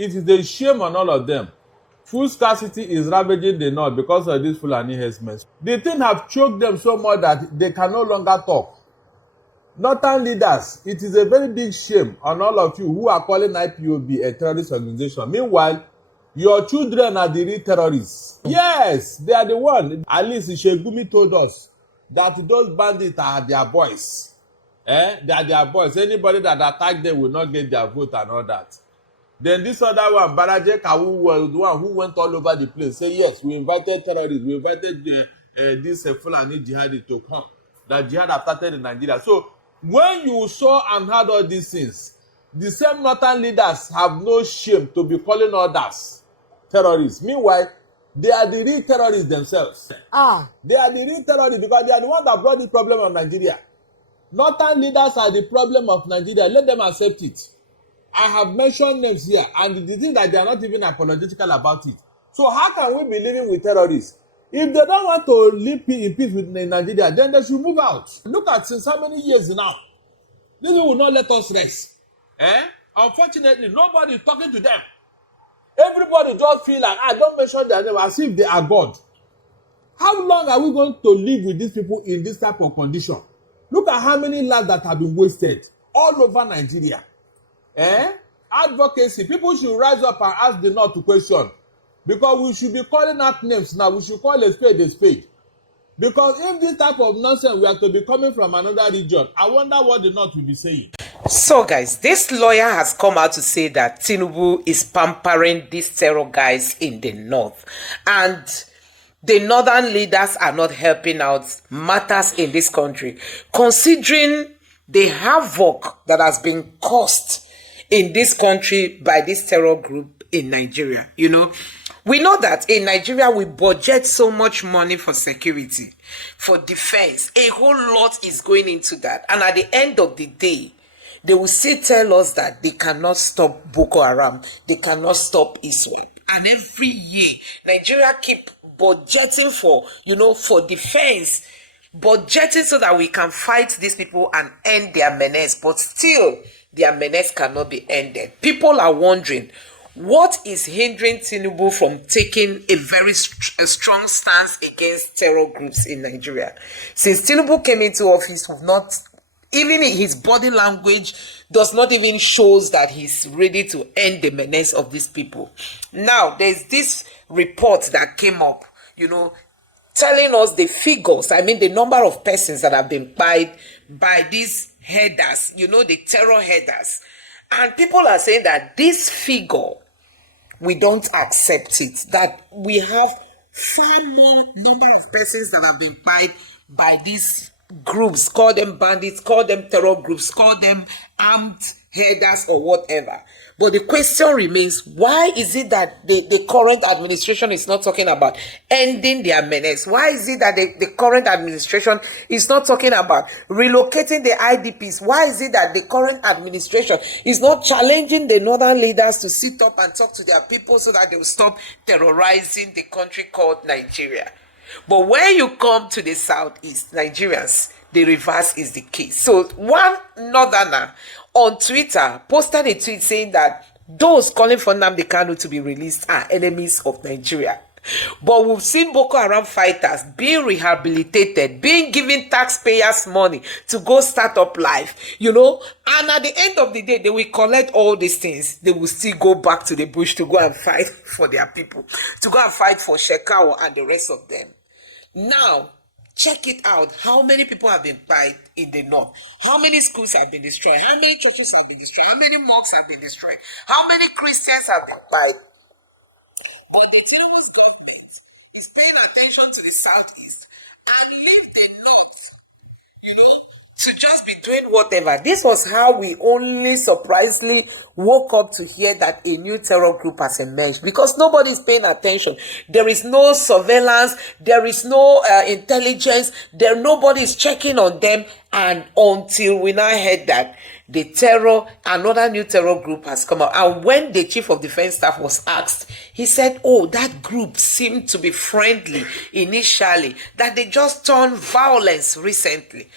it is a shame on all of them. Food scarcity is ravaging the north because of these Fulani herdsmen. The thing have choked them so much that they can no longer talk. Northern leaders, it is a very big shame on all of you who are calling IPOB a terrorist organization. Meanwhile, your children are the real terrorists. Yes, they are the one. At least Shegumi told us that those bandits are their boys. They are their boys. Anybody that attack them will not get their vote and all that. Then this other one, Baraje Kawu, was the one who went all over the place. Say, yes, we invited terrorists. We invited this Fulani jihadi to come. That jihad have started in Nigeria. So, when you saw and heard all these things, the same northern leaders have no shame to be calling others terrorists. Meanwhile, they are the real terrorists themselves. They are the real terrorists because they are the ones that brought this problem on Nigeria. Northern leaders are the problem of Nigeria. Let them accept it. I have mentioned names here, and the thing that they are not even apologetical about it. So how can we be living with terrorists? If they don't want to live in peace with Nigeria, then they should move out. Look at since how many years now. This will not let us rest. Unfortunately, nobody is talking to them. Everybody just feel like, don't mention their name as if they are God. How long are we going to live with these people in this type of condition? Look at how many lives that have been wasted all over Nigeria. Advocacy. People should rise up and ask the North to question. Because we should be calling out names now. We should call a spade a spade. Because if this type of nonsense we are to be coming from another region, I wonder what the North will be saying. So guys, this lawyer has come out to say that Tinubu is pampering these terror guys in the north. And the northern leaders are not helping out matters in this country. Considering the havoc that has been caused in this country by this terror group in Nigeria. We know that in Nigeria, we budget so much money for security, for defense. A whole lot is going into that. And at the end of the day, they will still tell us that they cannot stop Boko Haram. They cannot stop ISWAP. And every year, Nigeria keep budgeting for defense, budgeting so that we can fight these people and end their menace. But still, their menace cannot be ended. People are wondering, what is hindering Tinubu from taking a very strong stance against terror groups in Nigeria? Since Tinubu came into office, even his body language does not even shows that he's ready to end the menace of these people. Now, there's this report that came up, telling us the figures, the number of persons that have been killed by these headers, the terror headers. And people are saying that this figure, we don't accept it. That we have far more number of persons that have been killed by these groups. Call them bandits, call them terror groups, call them armed headers or whatever. But the question remains, why is it that the current administration is not talking about ending their menace? Why is it that the current administration is not talking about relocating the IDPs? Why is it that the current administration is not challenging the northern leaders to sit up and talk to their people so that they will stop terrorizing the country called Nigeria? But when you come to the southeast, Nigerians, the reverse is the case. So one northerner on Twitter posted a tweet saying that those calling for nnamdi Kanu to be released are enemies of Nigeria. But we've seen Boko Haram fighters being rehabilitated, being given taxpayers' money to go start up life, and at the end of the day, they will collect all these things. They will still go back to the bush to go and fight for their people, to go and fight for Shekau and the rest of them. Now, check it out. How many people have been killed in the north? How many schools have been destroyed? How many churches have been destroyed? How many mosques have been destroyed? How many Christians have been killed? But the Tinubu's government is paying attention to the southeast and leave the north, to just be doing whatever. This was how we only surprisingly woke up to hear that a new terror group has emerged, because nobody is paying attention. There is no surveillance, there is no intelligence, nobody is checking on them, and until we now heard that the terror, another new terror group has come out. And when the chief of defense staff was asked, he said, oh, that group seemed to be friendly initially, that they just turned violence recently.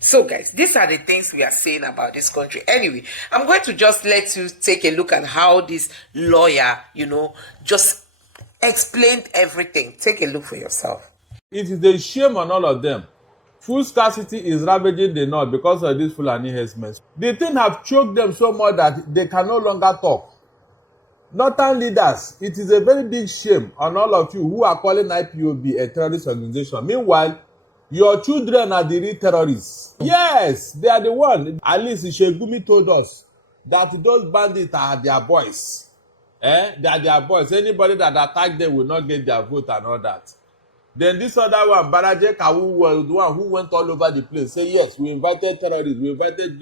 So guys, these are the things we are saying about this country. Anyway, I'm going to just let you take a look at how this lawyer, just explained everything. Take a look for yourself. It is a shame on all of them. Food scarcity is ravaging the north because of these Fulani herdsmen. The thing have choked them so much that they can no longer talk. Northern leaders, it is a very big shame on all of you who are calling IPOB a terrorist organization. Meanwhile, your children are the real terrorists. Yes, they are the one. At least Ishegumi told us that those bandits are their boys. They are their boys. Anybody that attack them will not get their vote and all that. Then this other one, Baraje Kawu, was the one who went all over the place. Say, yes, we invited terrorists. We invited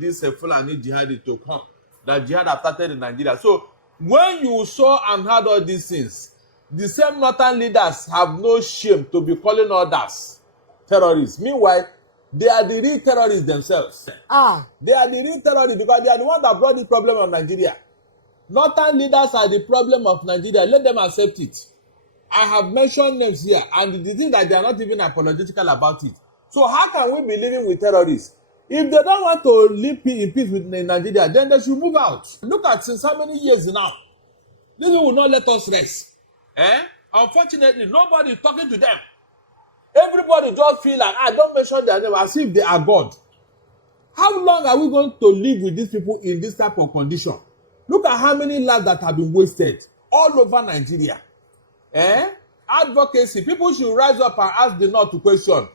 this Fulani jihadi to come. That jihad have started in Nigeria. So when you saw and heard all these things, the same northern leaders have no shame to be calling others terrorists. Meanwhile, they are the real terrorists themselves. They are the real terrorists because they are the ones that brought this problem of Nigeria. Northern leaders are the problem of Nigeria. Let them accept it. I have mentioned names here, and the thing that they are not even apologetical about it. So how can we be living with terrorists? If they don't want to live in peace with Nigeria, then they should move out. Look at since how many years now. This will not let us rest. Unfortunately, nobody is talking to them. Everybody just feel like, don't mention their name as if they are God. How long are we going to live with these people in this type of condition? Look at how many lives that have been wasted all over Nigeria. Advocacy. People should rise up and ask the North to question.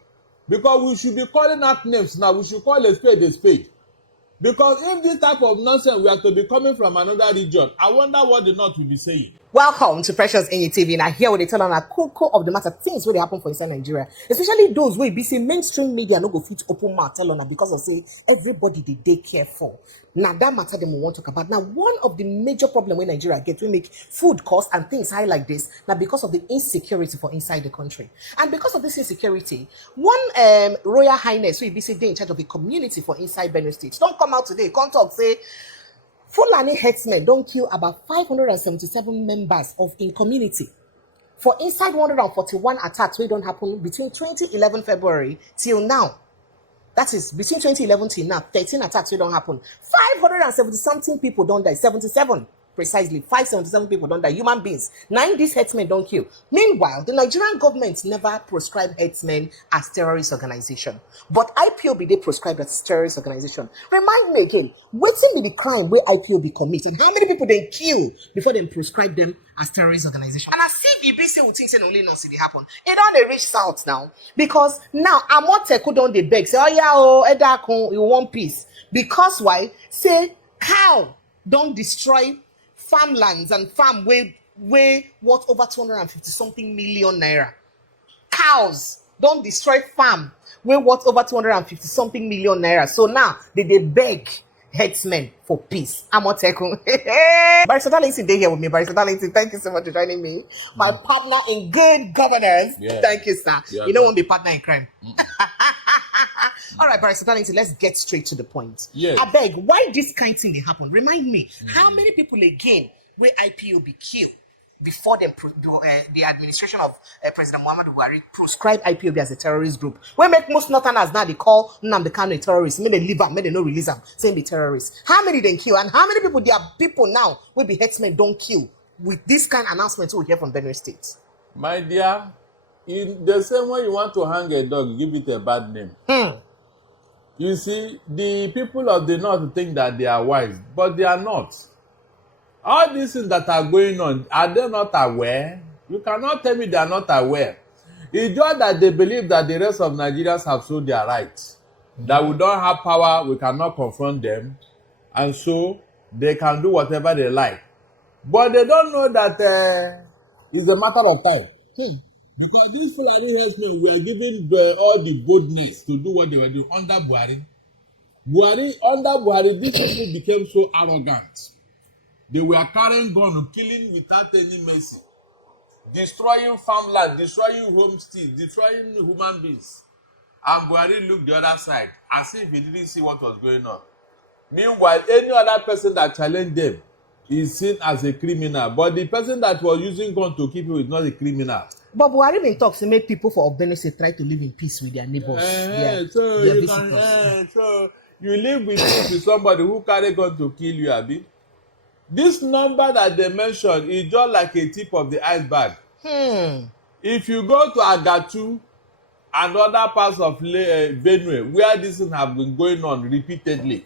Because we should be calling out names now. We should call a spade a spade. Because if this type of nonsense we are to be coming from another region, I wonder what the North will be saying. Welcome to Precious NU TV. And I hear what they tell on a cocoa of the matter, things where they happen for inside Nigeria. Especially those where be say mainstream media no go fit open mouth tell on because of say everybody they care for. Now that matter them we want to talk about. Now one of the major problem when Nigeria get we make food costs and things high like this now because of the insecurity for inside the country. And because of this insecurity, one Royal Highness who be say they in charge of the community for inside Benue State don't come out today, come talk say Fulani Herdsmen don't kill about 577 members of in community. For inside 141 attacks we don't happen between 2011 February till now. That is between 2011 till now, 13 attacks we don't happen. 570 something people don't die, 77 precisely, 577 people don't die, human beings. 9 these herdsmen don't kill. Meanwhile, the Nigerian government never prescribed herdsmen as terrorist organization. But IPOB, they prescribed as terrorist organization. Remind me again, what's in the crime where IPOB commit and how many people they kill before they prescribe them as terrorist organization? And as if the say we think only no see happen. It don't reach south now. Because now Amoteku don't they beg, say, oh yeah, Edakun, you want peace. Because why? Say cow don't destroy farmlands and farm way worth over 250 something million naira. Cows don't destroy farm way worth over 250 something million naira. So now they beg herdsmen for peace. Amoteku. Barrister Darlington, they here with me. Barrister Darlington, thank you so much for joining me. My partner in good governance. Yeah. Thank you, sir. Yeah, you don't want to be partner in crime. All right, Barrister Darlington, let's get straight to the point. Yes. I beg, why this kind of thing they happen? Remind me, how many people again where IPOB killed before them the administration of President Muhammadu Buhari proscribed IPOB as a terrorist group? We make most Northerners now they call nnamdi Kanu a terrorist. May they leave them, may they no release them, saying the terrorists. How many they kill? And how many people there are people now will be herdsmen don't kill with this kind of announcement we hear from Benue State? My dear, in the same way you want to hang a dog, give it a bad name. You see, the people of the North think that they are wise, but they are not. All these things that are going on, are they not aware? You cannot tell me they are not aware. It's just that they believe that the rest of Nigerians have sold their rights. That we don't have power, we cannot confront them. And so, they can do whatever they like. But they don't know that it's a matter of time. Because these Fulani herdsmen were given all the boldness to do what they were doing under Buhari. Under Buhari, these people became so arrogant. They were carrying guns, killing without any mercy, destroying farmland, destroying homesteads, destroying human beings. and Buhari looked the other side as if he didn't see what was going on. Meanwhile, any other person that challenged them is seen as a criminal, but the person that was using gun to kill people is not a criminal. But Buhari been talks to make people for Benue try to live in peace with their neighbors, their visitors. So you live with peace with somebody who carry gun to kill you, abi? This number that they mentioned is just like a tip of the iceberg. If you go to Agatu and other parts of Benue, where this thing have been going on repeatedly,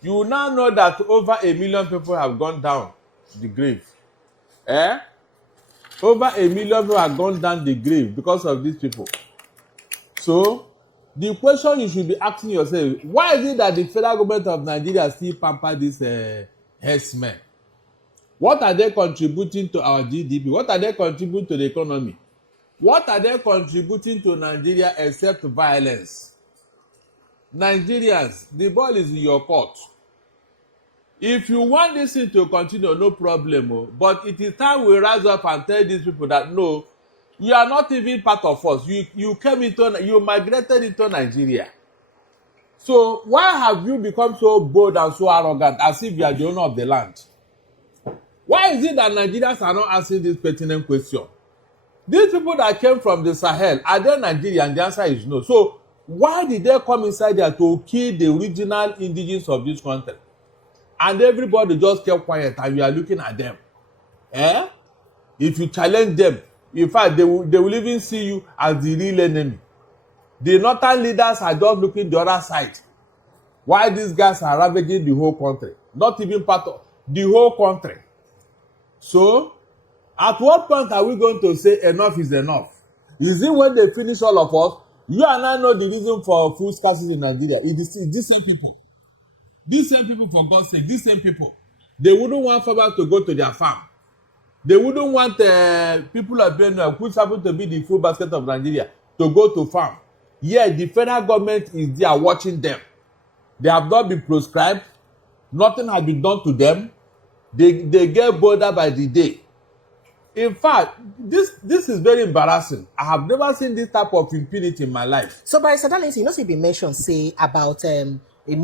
you will now know that over 1 million people have gone down the grave. Over 1 million people have gone down the grave because of these people. So, the question you should be asking yourself, why is it that the federal government of Nigeria still pamper these herdsmen? What are they contributing to our GDP? What are they contributing to the economy? What are they contributing to Nigeria except violence? Nigerians, the ball is in your court. If you want this thing to continue, no problem. But it is time we rise up and tell these people that no, you are not even part of us. You migrated into Nigeria. So why have you become so bold and so arrogant as if you are the owner of the land? Why is it that Nigerians are not asking this pertinent question? These people that came from the Sahel, are they Nigerian? The answer is no. So why did they come inside there to kill the original indigenes of this country? And everybody just kept quiet and we are looking at them. If you challenge them, in fact, they will even see you as the real enemy. The northern leaders are just looking the other side. Why these guys are ravaging the whole country? Not even part of the whole country. So, at what point are we going to say enough is enough? Is it when they finish all of us? You and I know the reason for food scarcity in Nigeria. It's these same people. These same people, for God's sake, these same people. They wouldn't want farmers to go to their farm. They wouldn't want people of Benue, who happen to be the food basket of Nigeria, to go to farm. Yeah, the federal government is there watching them. They have not been proscribed. Nothing has been done to them. They get bolder by the day. In fact, this is very embarrassing. I have never seen this type of impunity in my life. So, Barrister Darlington, you know, be mentioned, say, about over 1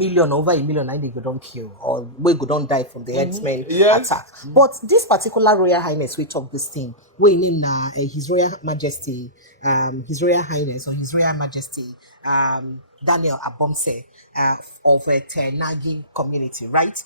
million, they go don't kill, or we go don't die from the herdsmen attack. But this particular Royal Highness, we talk this thing, we name His Royal Majesty, His Royal Highness, or His Royal Majesty, Daniel Abomse of Tenagi community, right?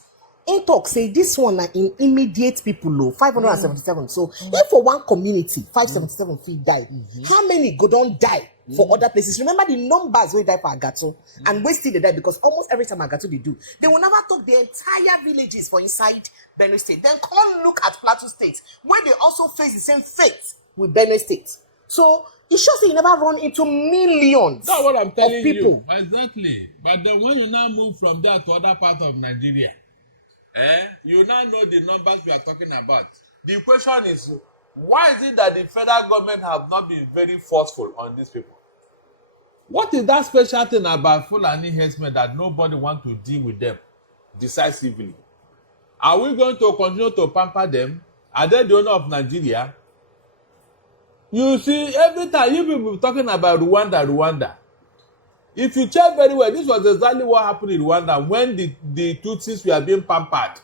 In talk say this one in immediate people low 577. So if for one community 577 feet die, how many go don't die for other places? Remember the numbers we die for Agato and we still they die because almost every time Agato they will never talk the entire villages for inside Benue State. Then come look at Plateau State where they also face the same fate with Benue State. So it shows that you never run into millions. That's what I'm telling people. You. Exactly. But then when you now move from there to other parts of Nigeria, you now know the numbers we are talking about. The question is, why is it that the federal government have not been very forceful on these people? What is that special thing about Fulani herdsmen that nobody wants to deal with them decisively? Are we going to continue to pamper them? Are they the owner of Nigeria? You see, every time you people talking about Rwanda. If you check very well, this was exactly what happened in Rwanda when the Tutsis were being pampered.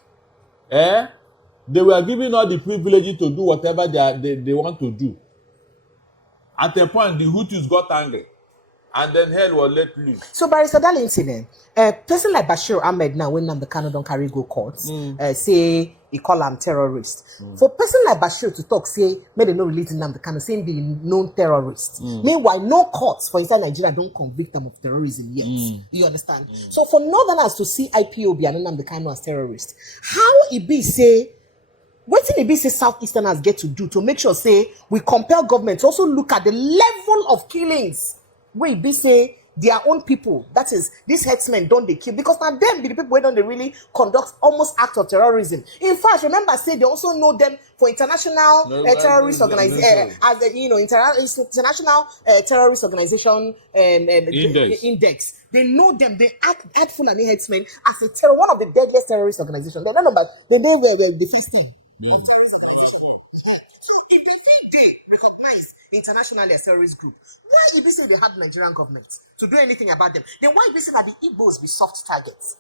They were given all the privileges to do whatever they want to do. At a point, the Hutus got angry. And then hell was let loose. So, Barrister Darlington, person like Bashir Ahmed now, when the Kanu don't carry go courts, say he call him terrorist. For person like Bashir to talk, say, may they not release him the Kanu, saying the known terrorist. Meanwhile, no courts for inside Nigeria don't convict them of terrorism yet. You understand? So, for Northerners to see IPOB and Nnamdi Kanu as terrorist, how it be say, what did it be say Southeasterners get to do to make sure, say, we compel government to also look at the level of killings? Wait, be say their own people, that is, these herdsmen don't they kill because now them be the people who don't they really conduct almost acts of terrorism. In fact, remember, say they also know them for international terrorist organization as the international terrorist organization index. They know them. They add Fulani herdsmen as a terror, one of the deadliest terrorist organizations. They don't know, but they know the first thing of terrorist organization. So if they think they recognize internationally a terrorist group, why if say they have Nigerian government to do anything about them? Then why if say that the Igbos be soft targets?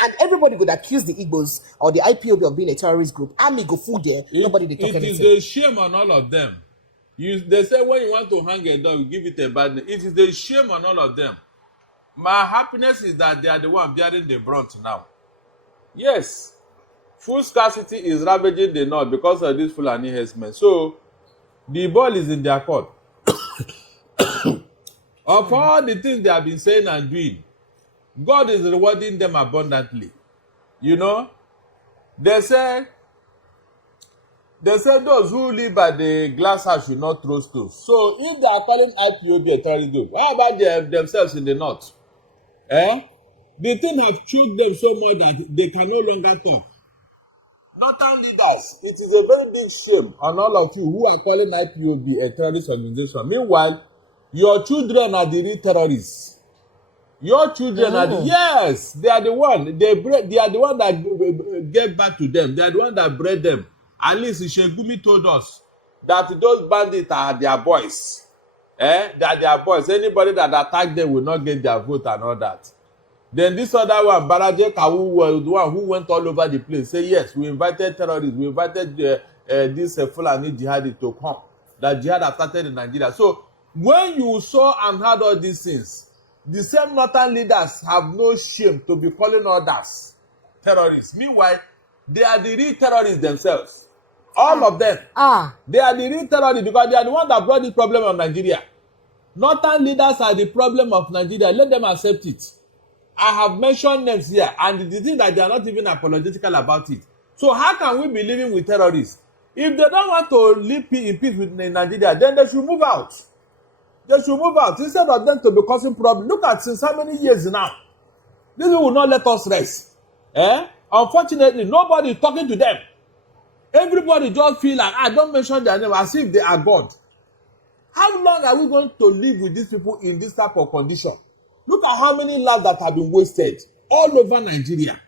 And everybody would accuse the Igbos or the IPOB of being a terrorist group. Army go full there, nobody they talk It anything. is a shame on all of them. They say when you want to hang a dog, you give it a bad name. It is a shame on all of them. My happiness is that they are the one bearing the brunt now. Yes, food scarcity is ravaging the north because of these Fulani herdsmen. So the ball is in their court. Of all the things they have been saying and doing, God is rewarding them abundantly. You know, they say those who live by the glass house should not throw stones. So if they are calling IPOB a terrorist group, how about themselves in the north? The thing have choked them so much that they can no longer talk. Northern leaders, it is a very big shame on all of you who are calling IPOB a terrorist organization. Meanwhile, your children are the real terrorists. Your children are yes, they are the one. They are the one that gave back to them. They are the one that bred them. At least Shegumi told us that those bandits are their boys. They are their boys. Anybody that attack them will not get their vote and all that. Then this other one, Baraje Kawu, was the one who went all over the place. Say yes, we invited terrorists. We invited this Fulani jihadi to come. That jihad has started in Nigeria. So when you saw and heard all these things, the same northern leaders have no shame to be calling others terrorists. Meanwhile, they are the real terrorists themselves. All of them. They are the real terrorists because they are the ones that brought this problem on Nigeria. Northern leaders are the problem of Nigeria. Let them accept it. I have mentioned names here, and the thing that they are not even apologetical about it. So how can we be living with terrorists? If they don't want to live in peace with Nigeria, then they should move out. They should move out instead of them to be causing problems. Look at since how many years now. These people will not let us rest. Unfortunately, nobody is talking to them. Everybody just feel like, don't mention their name as if they are God. How long are we going to live with these people in this type of condition? Look at how many lives that have been wasted all over Nigeria.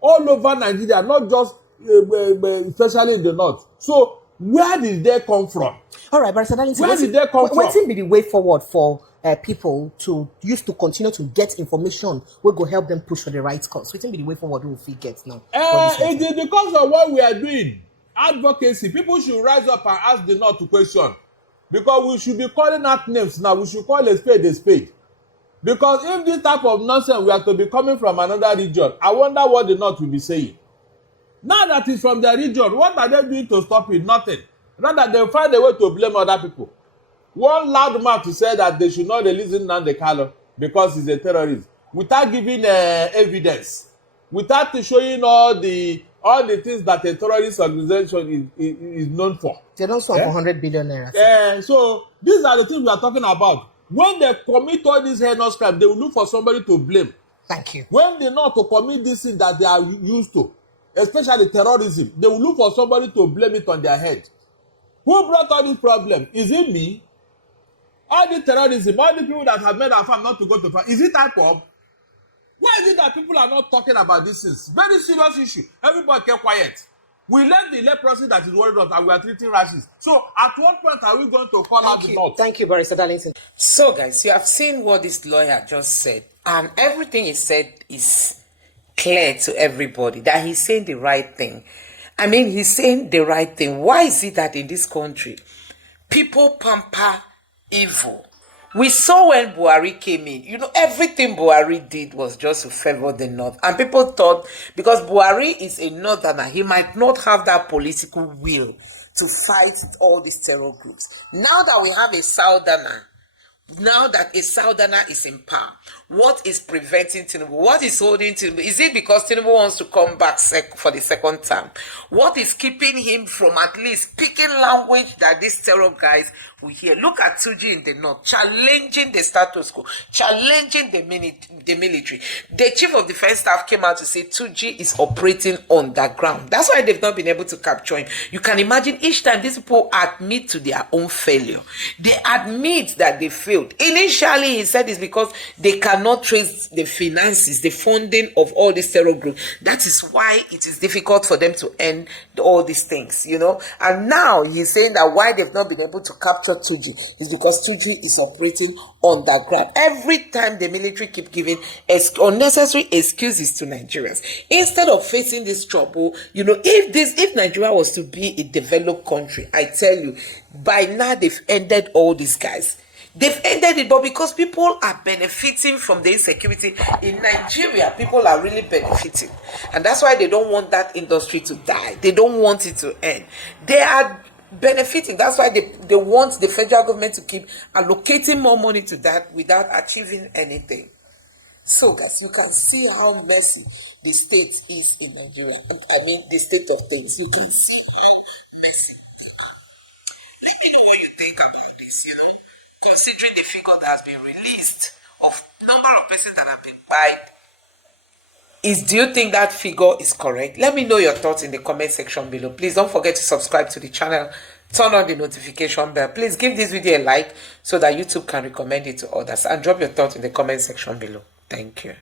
All over Nigeria, not just especially in the north. So where did they come from? All right, but where did they come from? What will be the way forward for people to use to continue to get information? We go help them push for the right cause. What will be the way forward? We will get now. It is because of what we are doing. Advocacy. People should rise up and ask the North to question. Because we should be calling out names now. We should call a spade a spade. Because if this type of nonsense we are to be coming from another region, I wonder what the North will be saying. Now that it's from their region, what are they doing to stop it? Nothing. Rather, they find a way to blame other people. One loud mouth to say that they should not release Nnamdi because he's a terrorist, without giving evidence, without showing all the things that a terrorist organization is known for. They don't sell for 100 billion naira. So these are the things we are talking about. When they commit all these heinous crimes, they will look for somebody to blame. Thank you. When they know to commit this thing that they are used to, especially terrorism, they will look for somebody to blame it on their head. Who brought all this problem? Is it me? All the terrorism, all the people that have made our farm not to go to farm, is it IPOB? Why is it that people are not talking about this? Is very serious issue. Everybody kept quiet. We left the leprosy that is worried us and we are treating rashes. So at what point are we going to call out the North? Thank you, Barrister Darlington. So guys, you have seen what this lawyer just said, and everything he said is clear to everybody that he's saying the right thing. I mean, he's saying the right thing. Why is it that in this country, people pamper evil? We saw when Buhari came in, everything Buhari did was just to favor the North. And people thought, because Buhari is a Northerner, he might not have that political will to fight all these terror groups. Now that we have a Southerner, now that a Southerner is in power, what is preventing Tinubu? What is holding Tinubu? Is it because Tinubu wants to come back for the second term? What is keeping him from at least speaking language that these terror guys will hear? Look at Tuji in the north, challenging the status quo, challenging the military. The chief of defense staff came out to say Tuji is operating underground. That's why they've not been able to capture him. You can imagine each time these people admit to their own failure. They admit that they failed. Initially, he said it's because they cannot cannot trace the finances, the funding of all these terror groups. That is why it is difficult for them to end all these things, you know. And now he's saying that why they've not been able to capture Tuji is because Tuji is operating underground. Every time the military keep giving unnecessary excuses to Nigerians instead of facing this trouble, you know. If Nigeria was to be a developed country, I tell you, by now they've ended all these guys. They've ended it, but because people are benefiting from the insecurity in Nigeria, people are really benefiting. And that's why they don't want that industry to die. They don't want it to end. They are benefiting. That's why they want the federal government to keep allocating more money to that without achieving anything. So, guys, you can see how messy the state is in Nigeria. I mean, the state of things. You can see how messy. Let me know what you think about this, you know. Considering the figure that has been released of number of persons that have been bite, do you think that figure is correct? Let me know your thoughts in the comment section below. Please don't forget to subscribe to the channel, turn on the notification bell. Please give this video a like so that YouTube can recommend it to others, and drop your thoughts in the comment section below. Thank you.